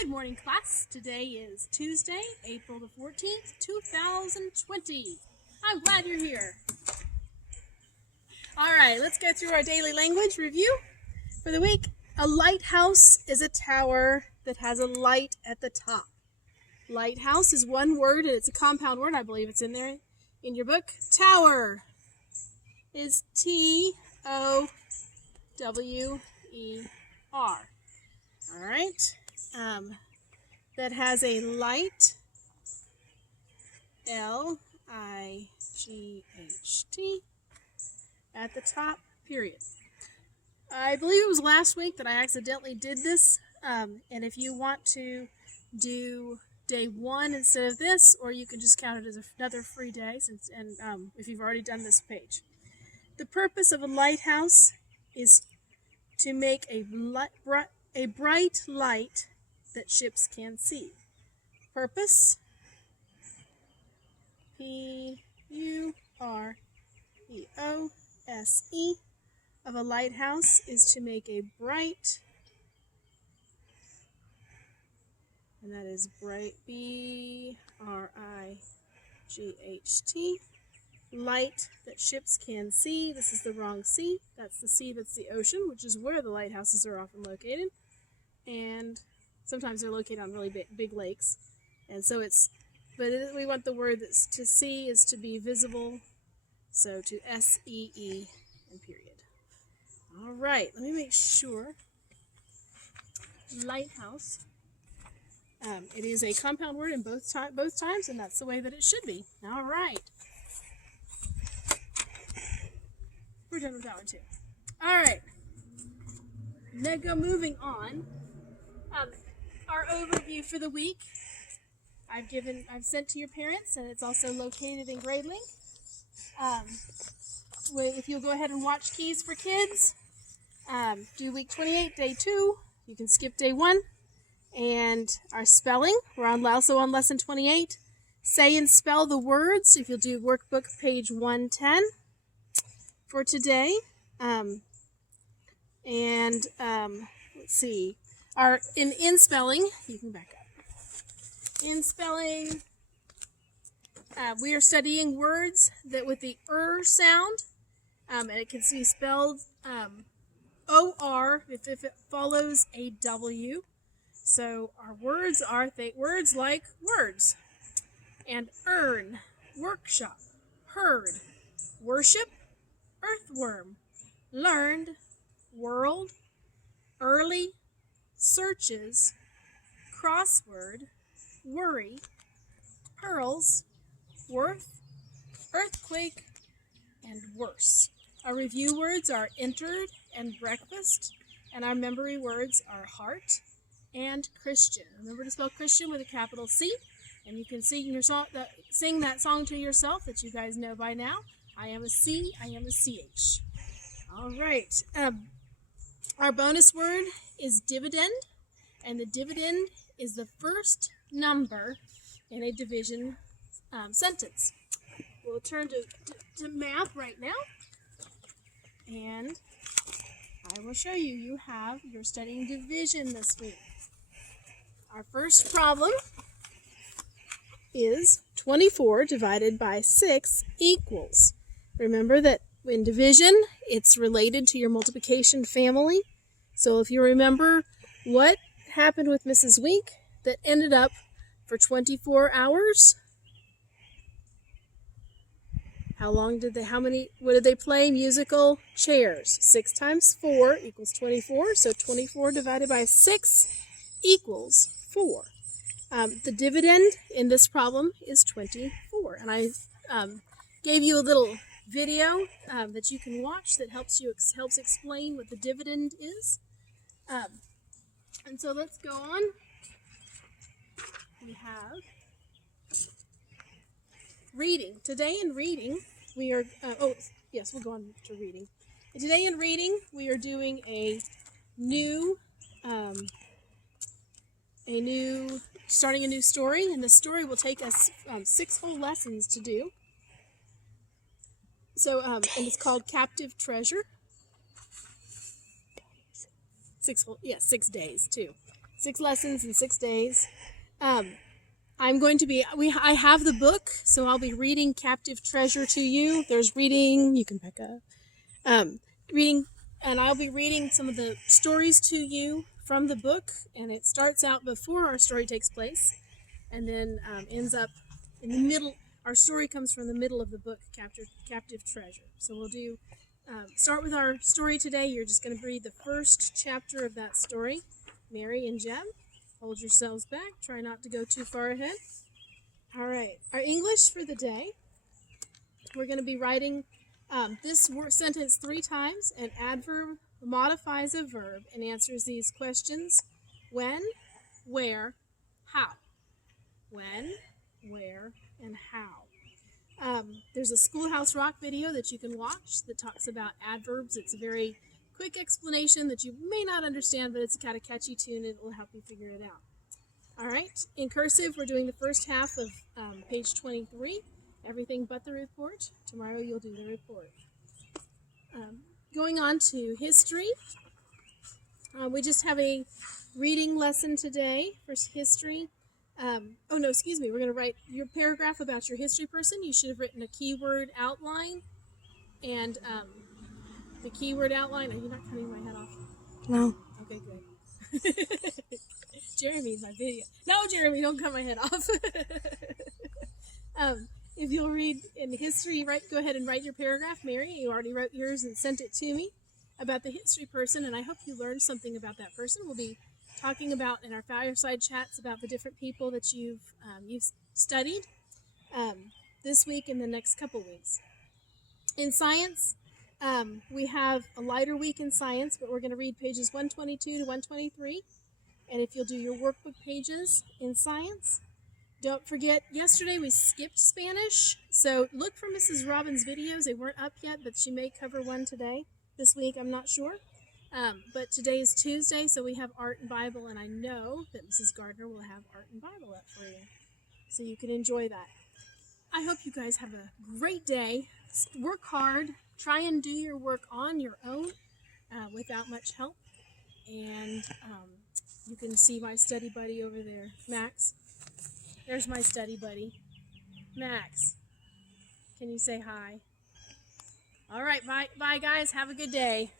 Good morning, class. Today is Tuesday, April the 14th, 2020. I'm glad you're here. All right, let's go through our daily language review for the week. A lighthouse is a tower that has a light at the top. Lighthouse is one word, and it's a compound word. I believe it's in there in your book. Tower is Tower. All right. That has a light, Light, at the top, period. I believe it was last week that I accidentally did this, and if you want to do day 1 instead of this, or you can just count it as another free day, if you've already done this page. The purpose of a lighthouse is to make a bright light that ships can see. Purpose, P-U-R-E-O-S-E, of a lighthouse is to make a bright, and that is bright, B-R-I-G-H-T, light that ships can see. This is the wrong sea. That's the sea, that's the ocean, which is where the lighthouses are often located. And sometimes they're located on really big lakes. And so we want the word that's to see is to be visible. So to S-E-E and period. All right, let me make sure. Lighthouse. It is a compound word in both times, and that's the way that it should be. All right. We're done with that one too. All right. Now moving on. Our overview for the week I've sent to your parents, and it's also located in GradeLink. If you'll go ahead and watch Keys for Kids, do week 28, day 2. You can skip day 1. And our spelling, we're also on lesson 28. Say and spell the words, if you'll do workbook page 110 for today. Let's see. In spelling, you can back up. In spelling, we are studying words that with the sound, and it can be spelled O-R if it follows a W. So our words are words like words. And earn, workshop, heard, worship, earthworm, learned, world, early, searches, crossword, worry, pearls, worth, earthquake, and worse. Our review words are entered and breakfast, and our memory words are heart and Christian. Remember to spell Christian with a capital C, and you can sing that song to yourself that you guys know by now. I am a C, I am a CH. All right. Our bonus word is dividend, and the dividend is the first number in a division sentence. We'll turn to math right now, and I will show you. You're studying division this week. Our first problem is 24 divided by 6 equals. Remember that in division, it's related to your multiplication family. So if you remember what happened with Mrs. Wink that ended up for 24 hours, what did they play? Musical chairs. 6 times 4 equals 24. So 24 divided by 6 equals 4. The dividend in this problem is 24. And I gave you a little video that you can watch that helps explain what the dividend is. And so let's go on. We have reading. Today in reading, we are, we'll go on to reading. Today in reading, we are doing starting a new story, and the story will take us 6 whole lessons to do. So, and it's called Captive Treasure. 6 days too. 6 lessons in 6 days. I'm going to be, I have the book, so I'll be reading Captive Treasure to you. There's reading, you can pick up, reading, and I'll be reading some of the stories to you from the book, and it starts out before our story takes place, and then ends up in the middle. Our story comes from the middle of the book, Captive Treasure. So we'll do, start with our story today. You're just going to read the first chapter of that story. Mary and Jem, hold yourselves back. Try not to go too far ahead. All right. Our English for the day. We're going to be writing this sentence 3 times. An adverb modifies a verb and answers these questions. When, where, how. When, where, and how. There's a Schoolhouse Rock video that you can watch that talks about adverbs. It's a very quick explanation that you may not understand, but it's a kind of catchy tune and it will help you figure it out. All right, in cursive, we're doing the first half of page 23, everything but the report. Tomorrow you'll do the report. Going on to history, we just have a reading lesson today for history. We're going to write your paragraph about your history person. You should have written a keyword outline, and the keyword outline, are you not cutting my head off? No. Okay, good. Jeremy's my video. No, Jeremy, don't cut my head off. If you'll read in history, go ahead and write your paragraph. Mary, you already wrote yours and sent it to me about the history person, and I hope you learned something about that person. We'll be talking about in our fireside chats about the different people that you've studied this week and the next couple weeks. In science, we have a lighter week in science, but we're going to read pages 122 to 123. And if you'll do your workbook pages in science, don't forget, yesterday we skipped Spanish, so look for Mrs. Robbins' videos. They weren't up yet, but she may cover one today. This week, I'm not sure. But today is Tuesday, so we have Art and Bible, and I know that Mrs. Gardner will have Art and Bible up for you, so you can enjoy that. I hope you guys have a great day. Work hard. Try and do your work on your own without much help. And you can see my study buddy over there, Max. There's my study buddy. Max, can you say hi? All right, bye guys. Have a good day.